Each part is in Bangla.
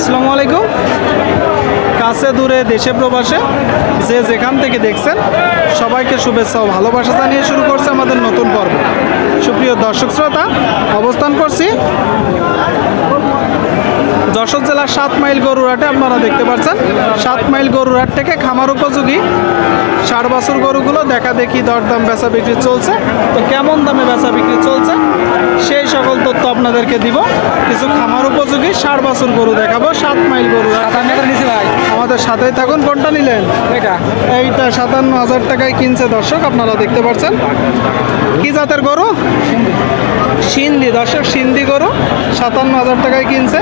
আসসালামু আলাইকুম। কাছে দূরে দেশে প্রবাসে যে যেখান থেকে দেখছেন সবাইকে শুভেচ্ছা ও ভালোবাসা জানিয়ে শুরু করছে আমাদের নতুন পর্ব। সুপ্রিয় দর্শক শ্রোতা, অবস্থান করছি যশোর জেলার 7 মাইল গরুরহাটে। আপনারা দেখতে পাচ্ছেন 7 মাইল গরুরহাট থেকে খামার উপযোগী 60 বছর গরুগুলো দেখা দেখি দরদাম বেচা বিক্রি চলছে। তো কেমন দামে বেচা বিক্রি চলছে সেই সকল তথ্য আপনাদেরকে দিব। কিছু খামার উপযোগী 60 বছর গরু দেখাবো 7 মাইল গরুরহাট। আমাদের সাথেই থাকুন। কোনটা নিলেন? এইটা 57,000 টাকায় কিনছে দর্শক, আপনারা দেখতে পাচ্ছেন। কি জাতের গরু? সিন্ধি দর্শক, সিন্ধি গরু 57,000 টাকায় কিনছে।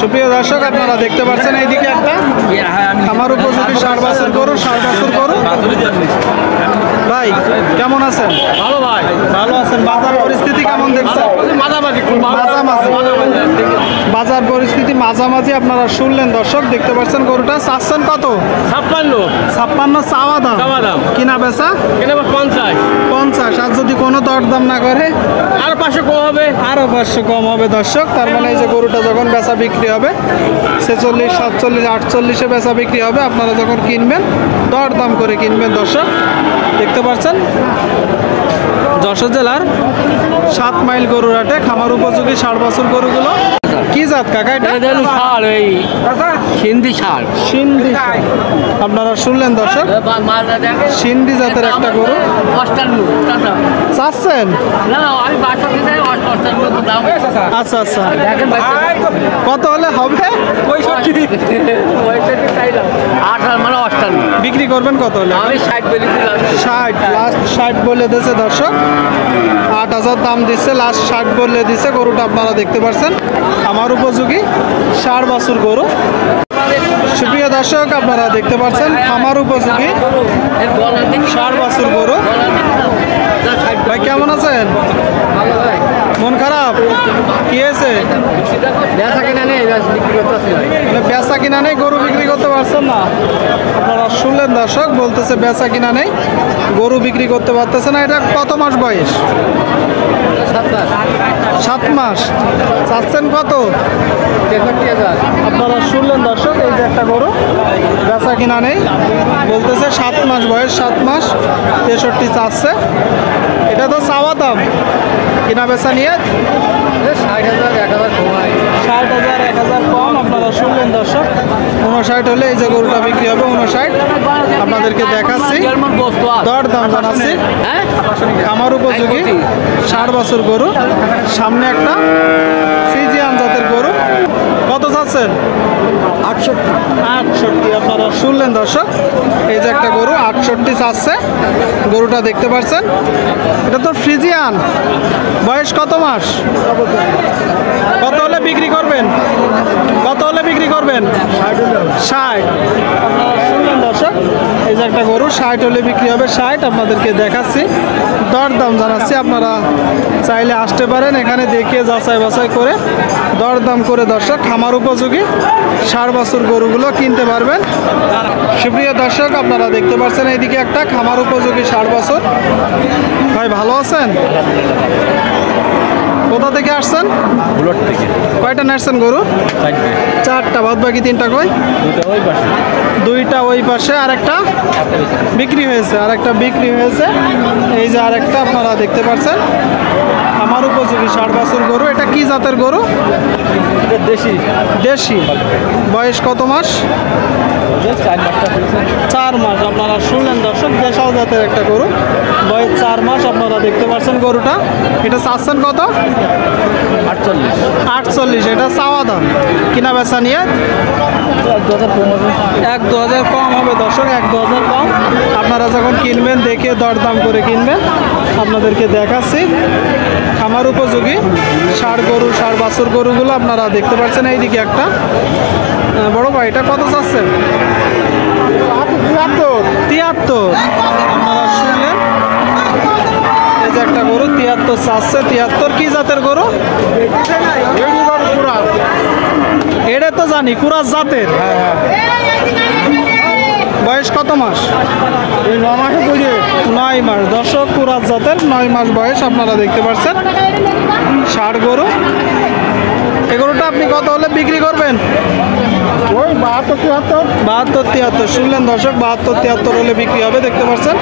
সুপ্রিয় দর্শক, আপনারা দেখতে পাচ্ছেন এইদিকে একটা খামার উপযোগী 60 বছর গরু, 60 বছর গরু। ভাই কেমন আছেন? ভালো ভাই, ভালো আছেন। বাজার পরিস্থিতি কেমন দেখছেন? মাঝামাঝি বাজার পরিস্থিতি মাঝামাঝি আপনারা শুনলেন দর্শক, দেখতে পাচ্ছেন। গরুটা চাচ্ছেন কত? 56 চাওয়া দাম, কিনা বেচা 50। আর যদি কোনো দরদাম না করে আরো 500 কম হবে, আরো 500 কম হবে দর্শক। তার মানে এই যে গরুটা যখন বেচা বিক্রি হবে 46, 47, 48-এ বেচা বিক্রি হবে। আপনারা যখন কিনবেন দরদাম করে কিনবেন দর্শক। দেখতে পাচ্ছেন যশোর জেলার 7 মাইল গরুরহাটে খামার উপযোগী 60 বছর গরুগুলো। কি জাত কাকা এটা? সিন্ধি ষাঁড়। সিন্ধি ষাঁড়। আপনারা শুনলেন দর্শক, সিন্ধি জাতের একটা গরু চাচ্ছেন। আচ্ছা আচ্ছা, কত হলে হবে? বিক্রি করবেন কত হলে? 60, লাস্ট 60 বলে দিয়েছে দর্শক। 8,000 দাম দিচ্ছে, লাস্ট 60 বলে দিচ্ছে। গরুটা আপনারা দেখতে পাচ্ছেন আমার উপযোগী 60 বছর গরু। সুপ্রিয় দর্শক, আপনারা দেখতে পাচ্ছেন খামার উপযোগী 60 বছর গরু। ভাই কেমন আছেন? মন খারাপ? কি হয়েছে? বেচা কিনা নেই, বেচা কিনা নেই, গরু বিক্রি করতে পারছেন না। আপনারা শুনলেন দর্শক, বলতেছে বেচা কিনা নেই, গরু বিক্রি করতে পারতেছে না। এটা কত মাস বয়স? 7 মাস। চাচ্ছেন কত? 63,000। আপনারা শুনলেন দর্শক, এই যে একটা গরু বেচা কিনা নেই, বলতেছে 7 মাস বয়স, 7 মাস 63 চাচ্ছে। এটা তো চাওয়া দাম, কিনা বেচা নিয়ে 60,000, 1,000 কমায়। 60,000, 1,000 কম। আপনারা শুনলেন দর্শক, 59 হলে এই যে গরুটা বিক্রি হবে 59। আপনাদেরকে দেখাচ্ছি, দর দাম জানাচ্ছি। আমার উপযোগী 60 বছর গরু। সামনে একটা ফ্রিজিয়ান জাতের গরু। কত চাচ্ছেন? 68। আপনারা শুনলেন দর্শক, এই যে একটা গরু 68 চাচ্ছে। গরুটা দেখতে পাচ্ছেন, এটা তো ফ্রিজিয়ান। বয়স কত মাস? কত হলে বিক্রি করবেন? কত হলে বিক্রি করবেন? 60। আপনারা শুনলেন দর্শক, এই যে একটা গরু 60 হলে বিক্রি হবে। 60 আপনাদেরকে দেখাচ্ছি, দরদাম জানাচ্ছি। আপনারা চাইলে আসতে পারেন, এখানে দেখিয়ে যাচাই বাছাই করে দরদাম করে দর্শক খামার উপযোগী 60 বছর গরুগুলো কিনতে পারবেন। সুপ্রিয় দর্শক, আপনারা দেখতে পাচ্ছেন এইদিকে একটা খামার উপযোগী 60 বছর। ভাই ভালো আছেন? কোথা থেকে আসছেন? বুলেট থেকে। কয়টা নাচছেন গরু? 4টা। বাদ বাকি 3টা কই? 2টা ওই পাশে, আর একটা বিক্রি হয়েছে, আর একটা বিক্রি হয়েছে। এই যে আর একটা আপনারা দেখতে পাচ্ছেন আমার উপযোগী 60 বছর গরু। এটা কি জাতের গরু? দেশি। দেশি। বয়স কত মাস? 4 মাস। আপনারা শুনলেন দর্শক, দেশাল জাতের একটা গরু, বয়স 4 মাস। আপনারা দেখতে পাচ্ছেন গরুটা। এটা চাচ্ছেন কত? 48। এটা চাওয়া দাম, কিনা বেচা নিয়ে 1-2,000 কম হবে দর্শক, 1-2,000 কম। আপনারা যখন কিনবেন দেখে দরদাম করে কিনবেন। আপনাদেরকে দেখাচ্ছি খামার উপযোগী 60 গরু, 60 বছর গরুগুলো আপনারা দেখতে পাচ্ছেন। এইদিকে একটা বড় ভাই, এটা কত চাচ্ছেন? 73। আপনারা শুনলেন, এই যে একটা গরু 73 চাচ্ছে। 73 কি জাতের গরু? এটা তো জানি, কুরাস জাতের। বয়স কত মাস? 9 মাস। দর্শক, কুরাস জাতের 9 মাস বয়স। আপনারা দেখতে পাচ্ছেন 60 গরু। এই গরুটা আপনি কত হলে বিক্রি করবেন? ওই 72 73। 72 73 শুনলেন দর্শক, 72 73 হলে বিক্রি হবে, দেখতে পাচ্ছেন।